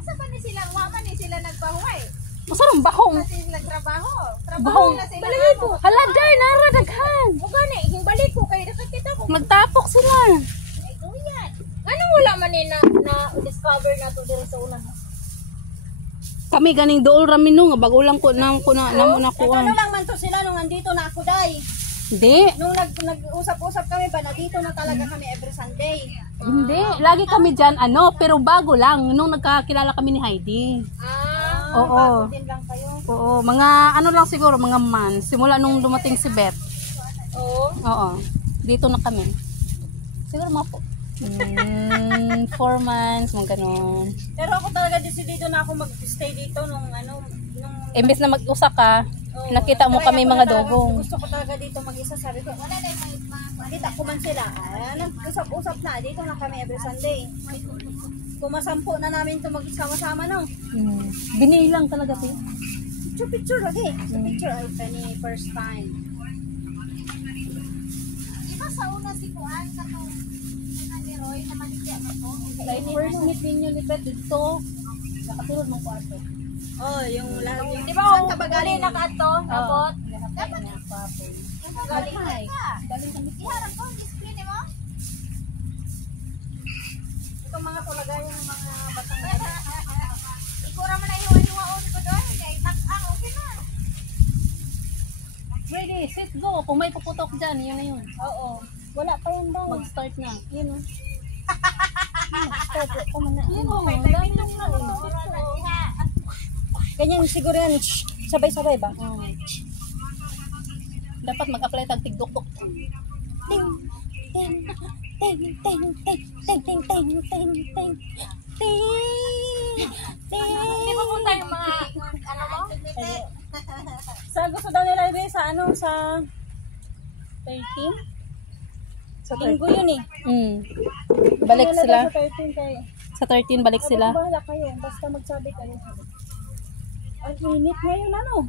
Asa ba ni sila? Wa man ni sila nagpahuway. Masarang bahong. Kasi sila trabaho. Trabaho Bahong. na sila. Hala, day, naradaghan. O gani, himbalik ko kayo nakakita ko. Nagtapok sila. Ay, kuyan. Ano wala man ni na discover na to diri sa ulan? Kami ganing dool ramin no, nga bago lang ko na namo na kuan. Ano lang man to sila nung andito na ako day. Hindi. Nung nag-usap-usap kami ba, nandito na talaga kami every Sunday. Hindi. Lagi kami dyan, pero bago lang. Nung nagkakilala kami ni Heidi. Oo. Bago din lang kayo. Oo. Mga ano lang siguro, mga months. Simula nung dumating si Beth. Oo. Oo. Dito na kami. Siguro mga 4 months, mga ganun. Pero ako talaga decidido na ako mag-stay dito nung Imbes na mag-usa ka, nakita mo kami mga dogong. Gusto ko talaga dito mag-isa, sabi ko. Wala na makita ko man sila. Nag-usap-usap na. Dito na kami every Sunday. Kumasampo na namin ito mag-sama-sama, no? Binilang talaga siya. Picture lagi. Picture ay kani first time. Iba sa una si Kuan sa to. Ni Roy na maligya mo ko. First meet ninyo ni Beth dito. Nakasulod ng kwarto. Oh, yung Di ba saan ka ba galing nakato? Abot? Dapat niya papoy. Galing ka. Galing kami. Iharap ko, display mo. Itong mga tulagayan ng mga batang na. Ikura mo na hiwa-hiwaon ko doon. Kaya nakang, okay na. Ready, sit, go. Kung may puputok dyan, yun na yun. Oo. Wala pa yun daw. Mag-start na. Yun o. Mag-start ko muna. Yun o, May timing lang na. Ganyan siguro yan. Sabay-sabay ba? Dapat mag-apply tag tigdok-dok. Ting, ting, ting, ting, ting, ting, ting, ting, ting, ting, ting, ting. Hindi pa punta yung mga, Ano mo? Sa gusto daw nila sa sa 13? Sa linggo yun eh. Balik Nilagay sila. Sa 13 kayo. Sa 13, balik sila. Bahala kayo. Basta magsabi kayo. Ang init ngayon ano?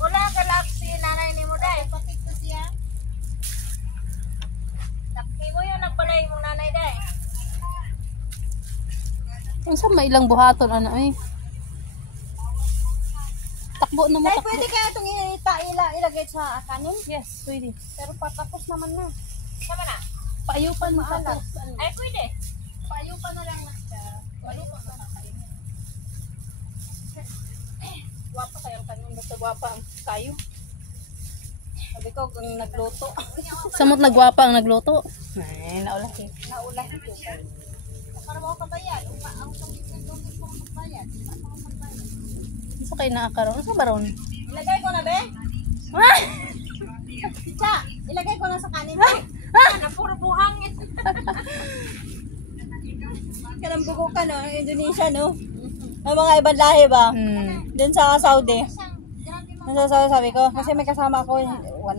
Wala galaxy nanay ni mo dai. Patik to siya. Takpi mo yun nagpalay mong nanay dai. Kung saan may ilang buhaton, ano eh. Takbo na mo. Dai Takbo. pwede kaya itong ilagay sa kanin? Yes, pwede. Pero patapos naman na. Sama na? Paayupan mo Maalat. tapos. Ay pwede. Paayupan na lang na siya. Paayupan na lang kayo. Guwapa kayang kanin. Basta guwapa ang kayo. Sabi ko kung nagluto. Samot nagwapa ang nagluto. Ay, naulah eh. Naulah ito. Para mo kabayad. Ang sungkit ng dungis mo magbayad. Gusto kayo nakakaroon. Ano ba ron? Ilagay ko na be? Ah! Chicha, ilagay ko na sa kanin. Na puro buhangin. Kanang buko ka no, Indonesia no. Ang mga ibang lahi ba? Doon sa Saudi. Sabi ko, kasi may kasama ako 1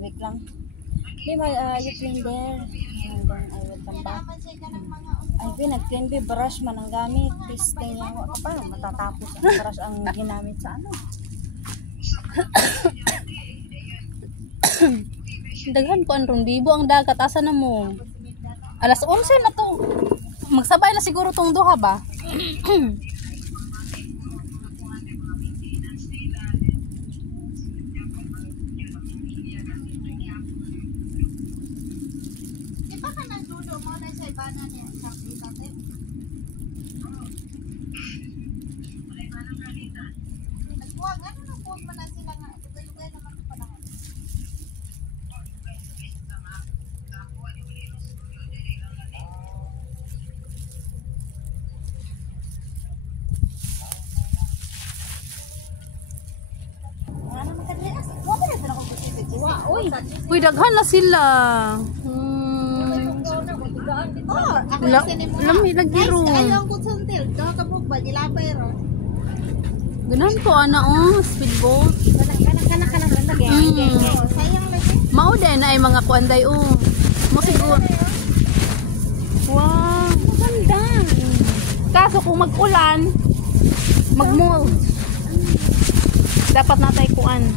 week lang. Di you clean there. And then I will come back. Ay, nag-clean brush man ang gamit. Testing lang ako pa. Matatapos ang brush ang ginamit sa ano. Daghan ko ang bibo ang dagat. Asa na mo? Alas 11 na to. Magsabay na siguro tong duha ba? Uy, daghan na sila. Lami lagi ro. Ganan po ana speedboat. Mao din na ay mga kuanday mo siguro. Wow, ganda. Kaso kung mag-ulan, mag-move. Dapat natay kuan.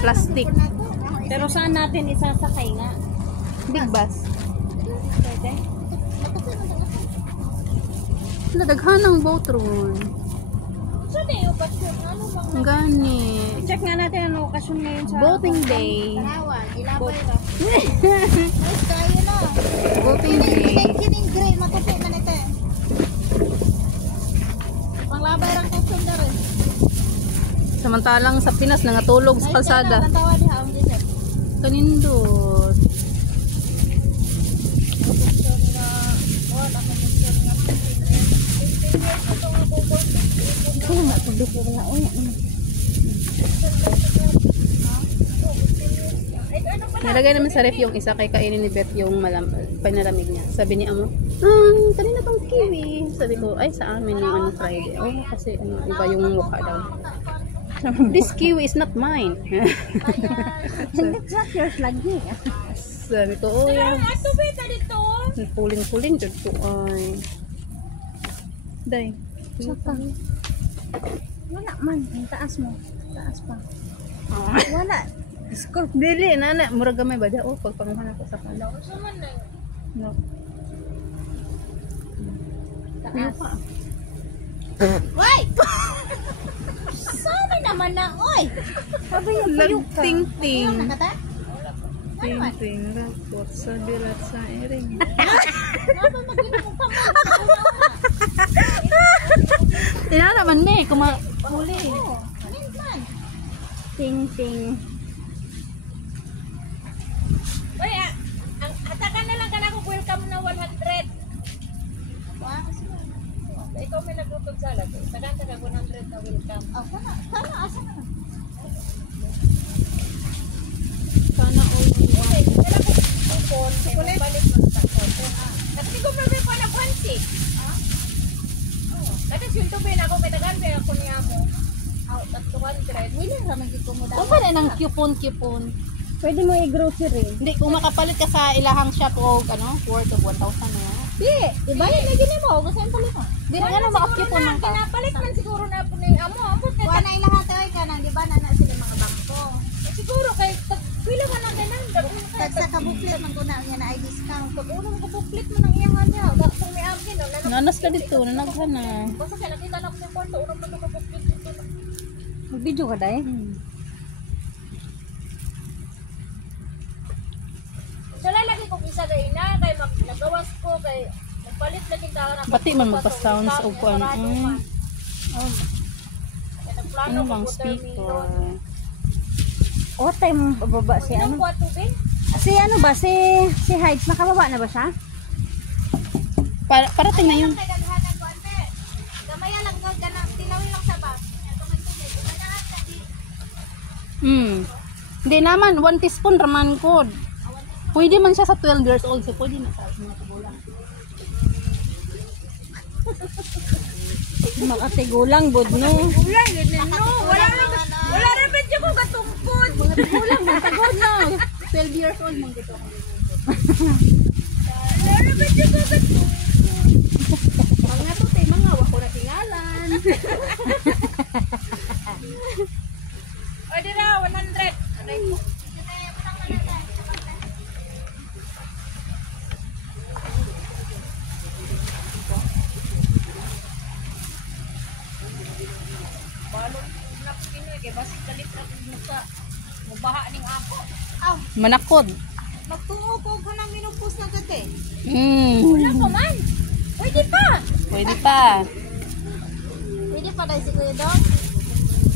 Plastic. Pero saan natin isasakay nga? Big bus. Pwede? Nadaghan ng boat ron. So, di, okasyon. Ano bang? Gani. Check nga natin ang okasyon ngayon sa... Boating day. Tarawa, ilabay ra. Ay, Tayo na. Boating day. Kining gray, matupi man ito eh. Panglabay ra kusyon na rin. Samantalang sa Pinas nangatulog sa kalsada. Nantawa di haong dito. Kanindot. Kusyon na, wala ka kusyon na. Kaya nga, tubig ko na. Uy, Nilagay naman sa ref yung isa kay kainin ni Beth yung panalamig niya. Sabi ni Amo, kanina tong kiwi. Sabi ko, ay sa amin yung ano Friday. Oh, kasi ano, iba yung mukha daw. This kiwi is not mine. it's not yours lagi. Sabi ko, oh yeah. Ato beta dito. Pulin-pulin dyan ko ay. Day. Saka. Wala man. Ang taas mo. Taas pa. Wala. Isko, dili, nana. Murag gamay ba? Oh, pagpanguhan ako sa kanya. No. Taas. Why? Sabi naman na, oy. Sabi niya, puyok ka. Ting-ting. Nakata? Ting-ting. Rapot sa birat sa ering. Ano magiging mo pa mo? Tinaraman na eh. Huli. Minsan. Ting-ting. Oy, ang hatakan na lang ka na kung welcome na 100. Wow. Ikaw may naglutog sa alat. Tagan ka 100 na welcome. Oh, sana asa na. Sana all. Okay, wala ko kupon. Kaya balik mo sa kupon. Kasi ko may pa na 20. Kasi yung tubig ako kay tagan kaya ako niya mo. Out at 200. Wala raman gid ko mo daw. Kung ba na ng coupon. Pwede mo i-grocery. Hindi, kung makapalit ka sa ilahang shop o ano, worth of 1,000 na. Di, ibayad na gini mo. Gusto yung palit mo. Hindi na nga maka-coupon man ka. Pinapalit man siguro na po na yung amo. Kuha na ilahat ay ka nang, di ba na sila mga bangko. Siguro kay pila man ang ganan. Tag sa kabuklit man ko na niya na ay discount. Pag unang kabuklit mo nang iyahan niya. Kung may amin, Nanas ka dito, nanaghan na. basta kaya nakita na ko yung kwarto. Unang man kabuklit dito. Mag-video ka dahil. So lalaki kong isa kay ina, kay nagawas ko, kay nagpalit lagi ka na. Bati man magpa-sounds o kung ano. Ano bang speaker? O, time bababa si ano. Si ano ba? Si Hides, nakababa na ba siya? Parating na yun. Gamaya lang ganang tilawin lang sa bag. Hindi naman, 1 teaspoon raman ko. Pwede man siya sa 12 years old, so pwede na sa mga kabulan. Makatigulang, bod no. Ulan, no. Wala na medyo ko katungkod. Mga tigulang, mga tagod na. 12 years old, mga dito. Wala na medyo ko katungkod. Mga to, mga wako na tingalan. O, dira, 100. Aray ko. Basig kalit na mo sa mubaha ning ako. Aw, Manakod. magtuo ko ka nang minupos na kate. Wala Ka man. Pwede pa. Pwede pa. Pwede pa dahil si Kuya Dong.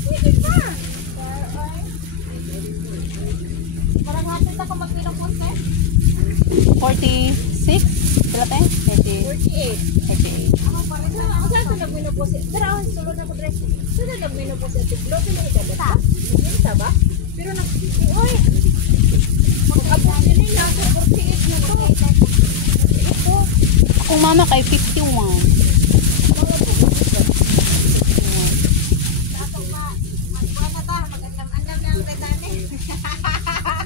Pwede pa. Parang hapit ako magpinupos eh. 46? Sila tayo? 48. 38. Ako pa rin ako saan ito nagminupos eh. Tara, ako sulod na ko dress. Saan nagminupos eh. Tiglo, pinahigala. Minta ba? Pero uy, mag-abot din nila ako 48 na to. Ito. Akong mama kay 51.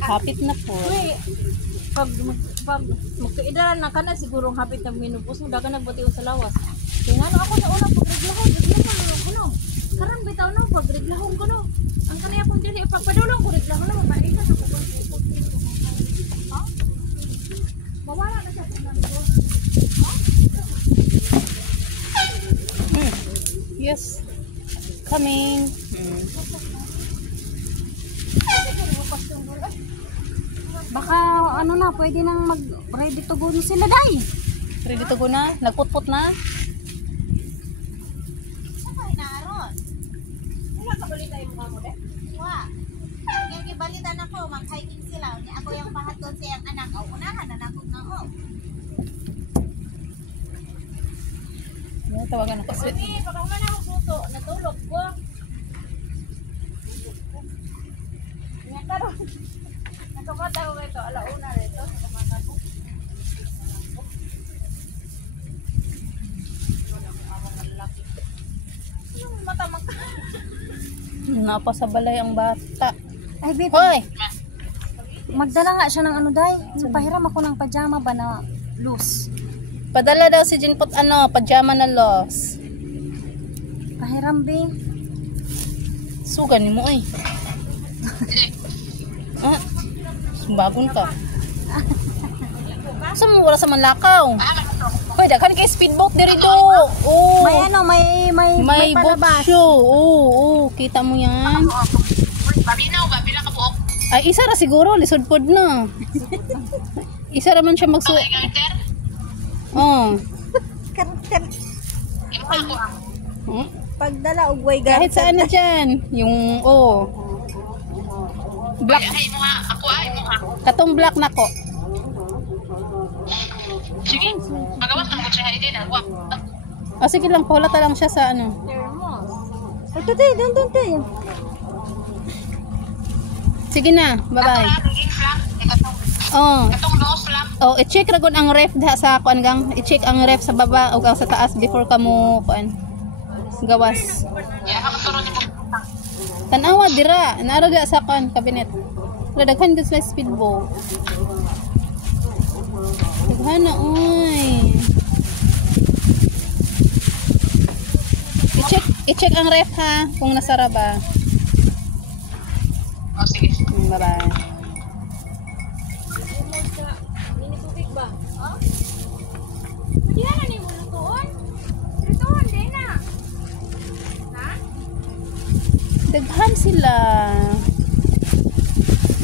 Hapit na po. Uy, pag magkaidaran na ka na siguro hapit na minupos mo, daga nagbatiw sa lawas. Tingnan ako sa una, pagreglahon, ano? Karang bitaw na, pagreglahon ko no. Ang kaniya kong dili, pagpadulong ko reglahon na, mabalikan ako. just coming. Baka ano na, pwede nang mag-ready to go na sila, day. Ready to go na? Nagputput na? Wala ka balita yung mukha mo, de? Wa. Yung gibalitan ako, mag-hiking sila. Ako yung pahatod sa iyang anak. O, unahan, nanakot na ako. Tawagan ako. Mami, baka wala na akong suso. Natulog ko. Ngayon karon. Nakamata ko ito. Alauna rito. Nakamata ko. Anong mata mag... Napa sa balay ang bata. Ay, babe, Hoy! magdala nga siya ng ano, day. Pahiram ako ng pajama ba na loose. Padala daw si Jinpot pajama na loss. Pahiram, be. Sugan mo ay. Ah, sumbagon ka. Sa mo wala sa manlakaw. Hoy, daghan kay speedboat diri do. Oh. May ano, may boat palabas. show. Oo, kita mo yan. Babinaw ba? Bila ka buok? Ay, isa ra siguro, lisod pod na. Isa ra man siya magsu... Oh. Hmm? Pagdala, ugway Kahit saan na dyan. Yung, black. Ay, mo ha. Ako ay mo ha. Katong black na ko. Sige. Magawas na mo siya din. Wag. O sige lang, pahulata lang siya sa ano. Ito, day, doon, day. Sige na, bye-bye. Oh. Itong nose lang. Oh, i-check ra gud ang ref diha sa kuan gang. I-check ang ref sa baba o sa taas before ka mo kuan. Gawas. Ya, ako turo ni mo. Tanawa dira, naara diha sa kuan cabinet. Daghan gud sa speedboat. Daghan na oy. I-check ang ref ha kung nasara ba. Oh, sige. Bye-bye. Ninitubig ba? Oh? Hindi na ni mo lutuon. Lutuon din na. Ha? Daghan sila.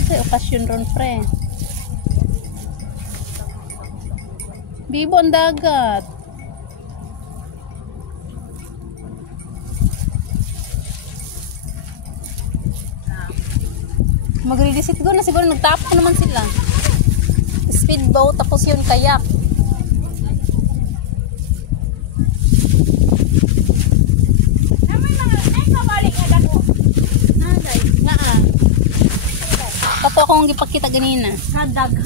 Sa okasyon ron pre. Bibo ang dagat. Magre-reset ko na siguro nagtapon naman sila. Speedboat tapos yun kayak. Namoy mga ay kabalik nga dako. Nga ah. Kato akong gipakita ganina. Kadag.